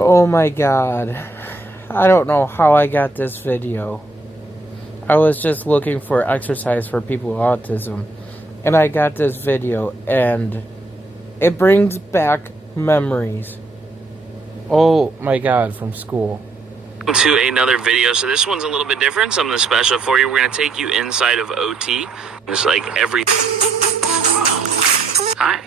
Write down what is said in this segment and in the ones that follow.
Oh my god. I don't know how I got this video. I was just looking for exercise for people with autism. And I got this video, and it brings back memories. Oh my god, from school. To another video. So this one's a little bit different, something special for you. We're going to take you inside of OT. It's like every... Hi.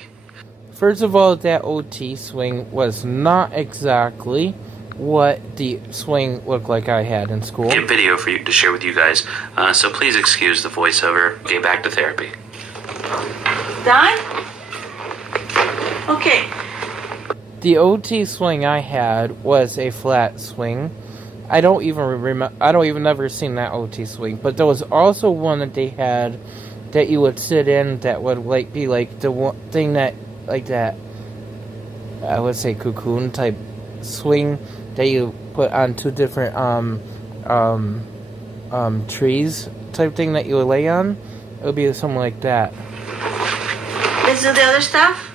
First of all, that OT swing was not exactly what the swing looked like I had in school. A video for you to share with you guys, so please excuse the voiceover. Okay, back to therapy. Done? Okay. The OT swing I had was a flat swing. I don't even remember. I don't even ever seen that OT swing. But there was also one that they had that you would sit in that would be like the one thing that like that. I would say cocoon type swing that you put on two different trees type thing that you would lay on. It would be something like that. Let's do the other stuff.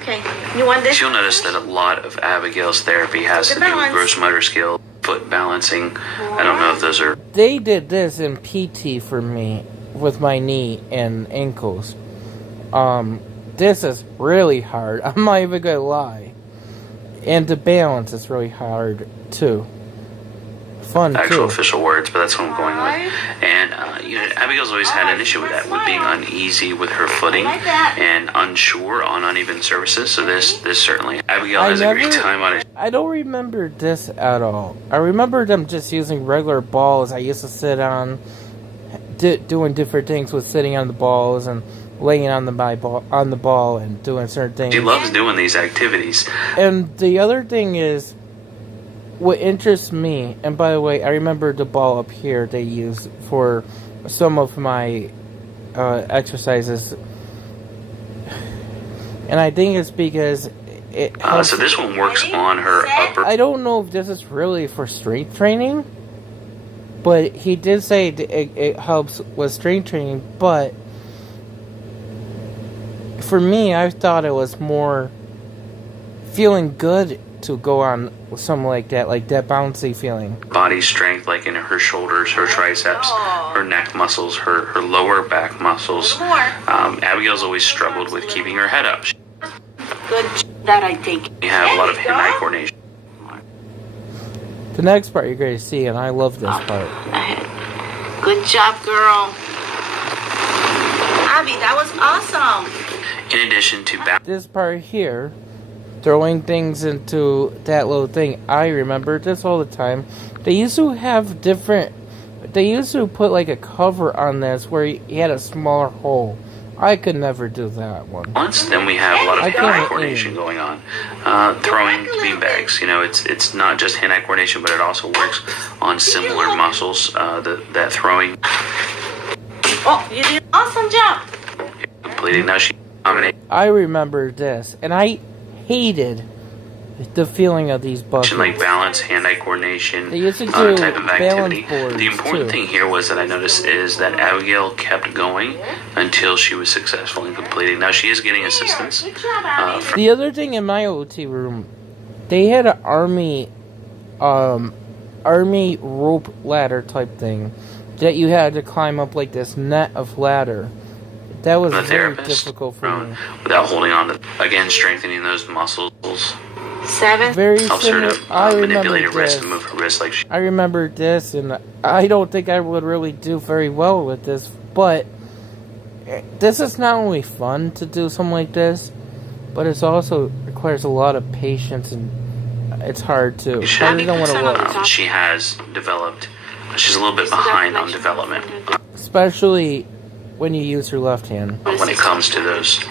Okay. You want this? You'll notice that a lot of Abigail's therapy has to do with gross motor skill, foot balancing. I don't know if those are... They did this in PT for me with my knee and ankles. This is really hard. I'm not even gonna lie. And the balance is really hard too. Fun actual too. Official words, but that's what I'm going with. And Abigail's always had an issue with that, with being uneasy with her footing and unsure on uneven surfaces. So this certainly, Abigail has a great time on it. I don't remember this at all. I remember them just using regular balls. I used to sit on, doing different things with sitting on the balls and laying on the ball and doing certain things. She loves doing these activities. And the other thing is, what interests me, and by the way, I remember the ball up here they use for some of my exercises, and I think it's because it helps. So this one works on her upper... I don't know if this is really for strength training, but he did say it helps with strength training, but for me, I thought it was more feeling good to go on with something like that bouncy feeling. Body strength, like in her shoulders, her triceps, her neck muscles, her lower back muscles. Abigail's always struggled with keeping her head up. Good. That I take. You have a lot of hand-eye coordination. The next part you're going to see, and I love this part. Good job, girl. Abby, that was awesome. In addition to this part here, throwing things into that little thing, I remember this all the time. They used to have they used to put like a cover on this where you had a smaller hole. I could never do that one. Once, then we have a lot of hand-eye coordination going on. Throwing beanbags, it's not just hand-eye coordination, but it also works on similar muscles, that throwing. Oh, you did an awesome job. Completing. Now she dominates. I remember this, and I hated the feeling of these buckets. Like balance, hand-eye coordination, they used to do type of activity. The important too. thing here was that I noticed is that Abigail kept going until she was successful in completing. Now she is getting assistance. The other thing in my OT room, they had an army rope ladder type thing that you had to climb up like this net of ladder. That was very difficult for me. Without holding on to, again, strengthening those muscles. 7. Very helps similar. her to manipulate her wrist and move her wrist like she... I remember this, and I don't think I would really do very well with this, but this is not only fun to do something like this, but it also requires a lot of patience, and it's hard too. I don't want to look. She has developed. She's a little bit behind on development, especially when you use your left hand. When it comes to those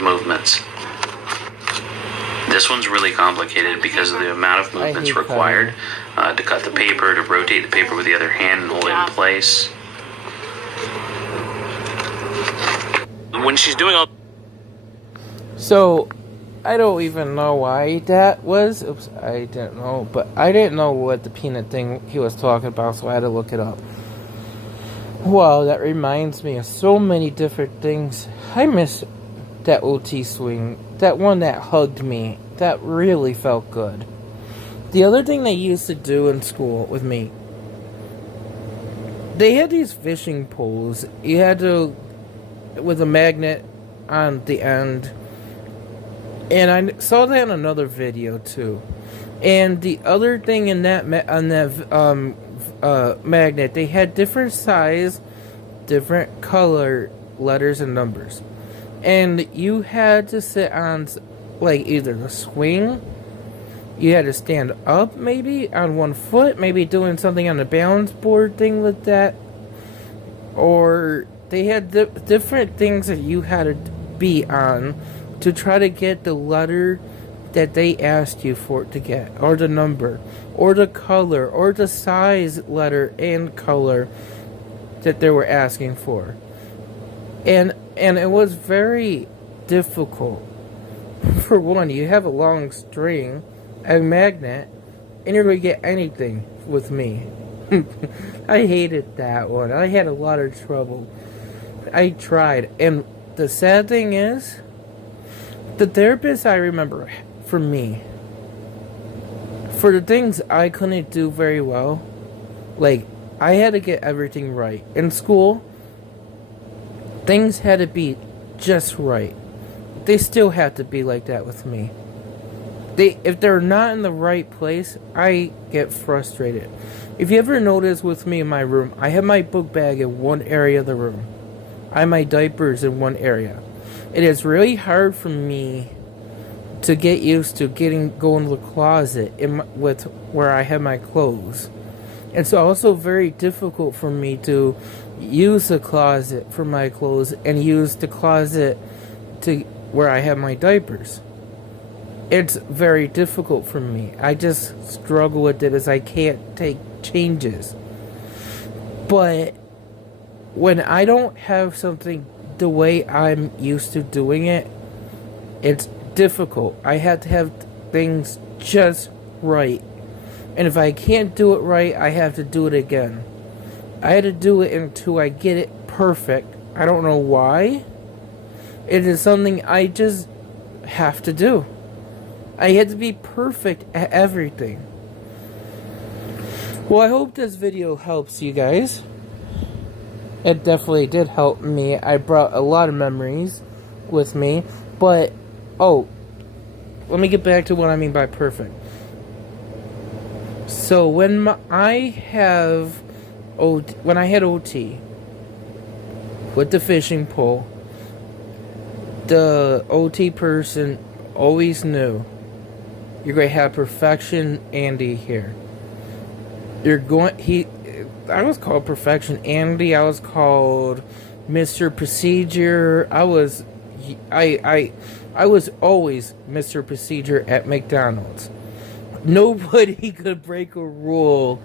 movements. This one's really complicated because of the amount of movements required to cut the paper, to rotate the paper with the other hand and hold it in place. When she's doing all... So, I don't even know why that was. Oops, I didn't know. But I didn't know what the peanut thing he was talking about, so I had to look it up. Wow, that reminds me of so many different things. I miss that OT swing. That one that hugged me. That really felt good. The other thing they used to do in school with me, they had these fishing poles. You had to, with a magnet on the end. And I saw that in another video too. And the other thing in that magnet, they had different size, different color letters and numbers. And you had to sit on, like, either the swing, you had to stand up maybe on one foot, maybe doing something on the balance board thing with that. Or they had different things that you had to be on to try to get the letter that they asked you for to get, or the number, or the color, or the size letter and color that they were asking for. And it was very difficult. For one, you have a long string, a magnet, and you're going to get anything with me. I hated that one. I had a lot of trouble. I tried. And the sad thing is, the therapist I remember, for me, for the things I couldn't do very well, like, I had to get everything right. In school, things had to be just right. They still have to be like that with me. If they're not in the right place, I get frustrated. If you ever notice with me in my room, I have my book bag in one area of the room. I have my diapers in one area. It is really hard for me to get used to going to the closet with where I have my clothes. It's also very difficult for me to use the closet for my clothes and use the closet to where I have my diapers. It's very difficult for me. I just struggle with it as I can't take changes. But when I don't have something the way I'm used to doing it, it's difficult. I have to have things just right. And if I can't do it right, I have to do it again. I had to do it until I get it perfect. I don't know why. It is something I just have to do. I had to be perfect at everything. Well, I hope this video helps you guys. It definitely did help me. I brought a lot of memories with me. But, let me get back to what I mean by perfect. So when I had OT with the fishing pole, the OT person always knew you're going to have Perfection Andy here. I was called Perfection Andy. I was called Mr. Procedure. I was always Mr. Procedure at McDonald's. Nobody could break a rule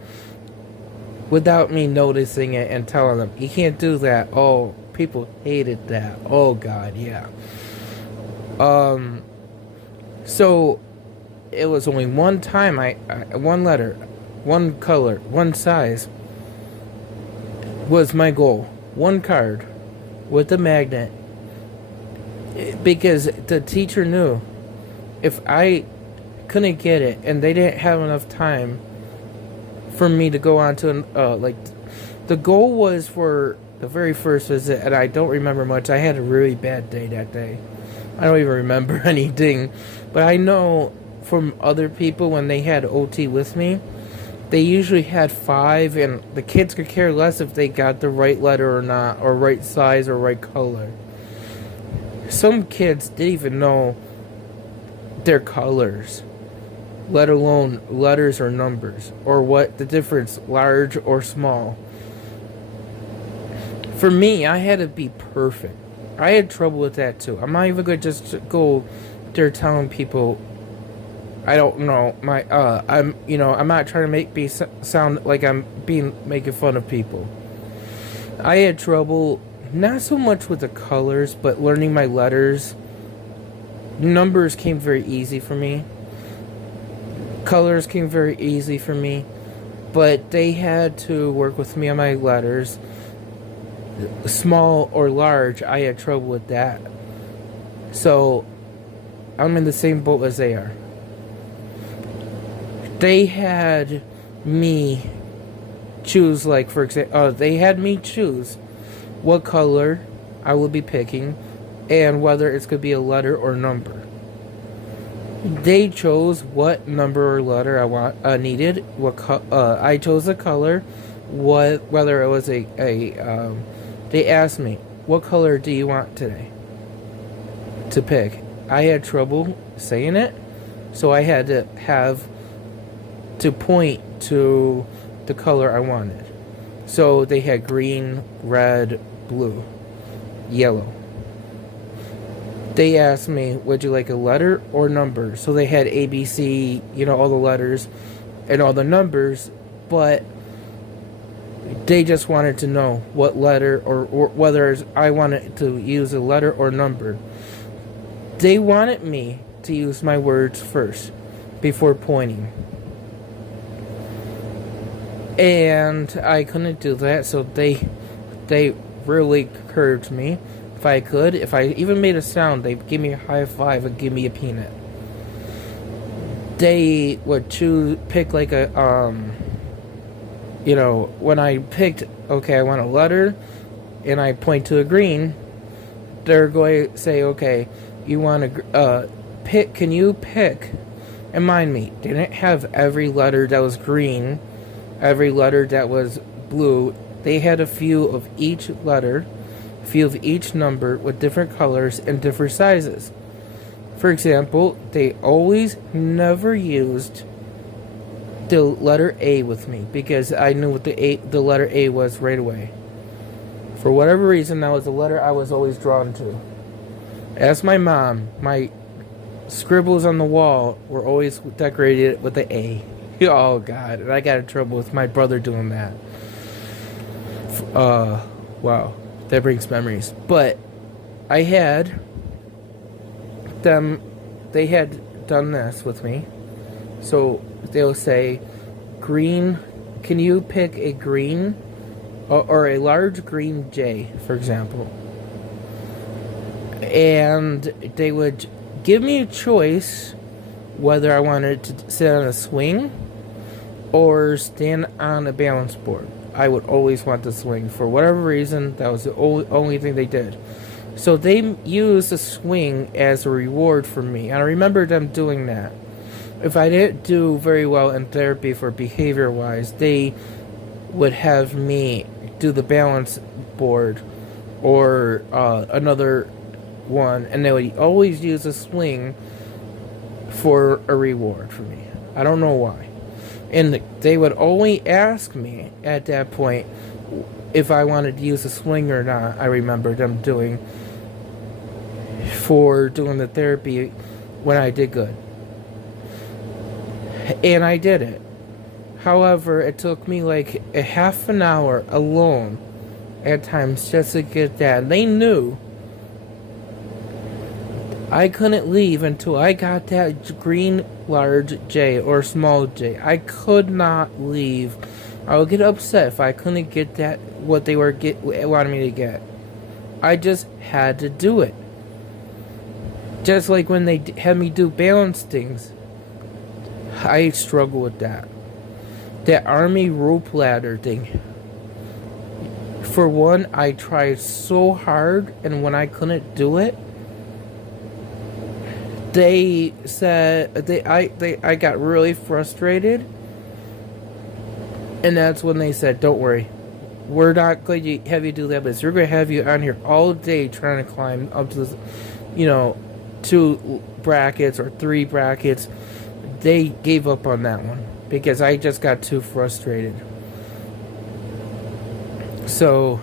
without me noticing it and telling them, you can't do that. Oh, people hated that. Oh, God, yeah. So, it was only one time, one letter, one color, one size was my goal. One card with a magnet. Because the teacher knew if I couldn't get it and they didn't have enough time for me to go on to the goal was for the very first visit, and I don't remember much. I had a really bad day that day. I don't even remember anything, but I know from other people when they had OT with me, they usually had 5, and the kids could care less if they got the right letter or not, or right size or right color. Some kids didn't even know their colors, let alone letters or numbers, or what the difference, large or small. For me, I had to be perfect. I had trouble with that too. I'm not even going to just go there telling people I don't know I'm not trying to sound like I'm making fun of people. I had trouble not so much with the colors, but learning my letters. Numbers came very easy for me. Colors came very easy for me, but they had to work with me on my letters. Small or large, I had trouble with that. So I'm in the same boat as they are. they had me choose, like, for example, they had me choose what color I would be picking and whether it's going to be a letter or number. They chose what number or letter I needed. I chose a color. Whether it was they asked me, what color do you want today to pick? I had trouble saying it, so I had to point to the color I wanted. So they had green, red, blue, yellow. They asked me, would you like a letter or number? So they had A, B, C, all the letters and all the numbers, but they just wanted to know what letter or whether I wanted to use a letter or number. They wanted me to use my words first before pointing. And I couldn't do that, so they really encouraged me. If I even made a sound, they'd give me a high five and give me a peanut. They would pick like a, when I picked, okay, I want a letter, and I point to a green, they're going to say, okay, you want to pick, can you pick? And mind me, they didn't have every letter that was green, every letter that was blue. They had a few of each letter, few of each number with different colors and different sizes. For example, they always never used the letter A with me because I knew what the letter A was right away. For whatever reason, that was the letter I was always drawn to. Ask my mom, my scribbles on the wall were always decorated with the A. Oh God, and I got in trouble with my brother doing that. Wow. That brings memories. But I had them, they had done this with me. So they'll say, green, can you pick a green or a large green J, for example? And they would give me a choice whether I wanted to sit on a swing or stand on a balance board. I would always want to swing. For whatever reason, that was the only thing they did. So they used the swing as a reward for me. And I remember them doing that. If I didn't do very well in therapy for behavior-wise, they would have me do the balance board or another one. And they would always use a swing for a reward for me. I don't know why. And they would only ask me at that point if I wanted to use a swing or not. I remember them doing the therapy when I did good. And I did it. However, it took me like a half an hour alone at times just to get that. And they knew I couldn't leave until I got that green large J or small J. I could not leave. I would get upset if I couldn't get that what they wanted me to get. I just had to do it. Just like when they had me do balance things, I struggle with that. That army rope ladder thing. For one, I tried so hard, and when I couldn't do it, they said I got really frustrated, and that's when they said, "Don't worry, we're not going to have you do that, but we're going to have you on here all day trying to climb up to this, 2 brackets or 3 brackets." They gave up on that one because I just got too frustrated. So,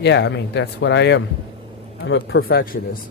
yeah, I mean, that's what I am. I'm a perfectionist.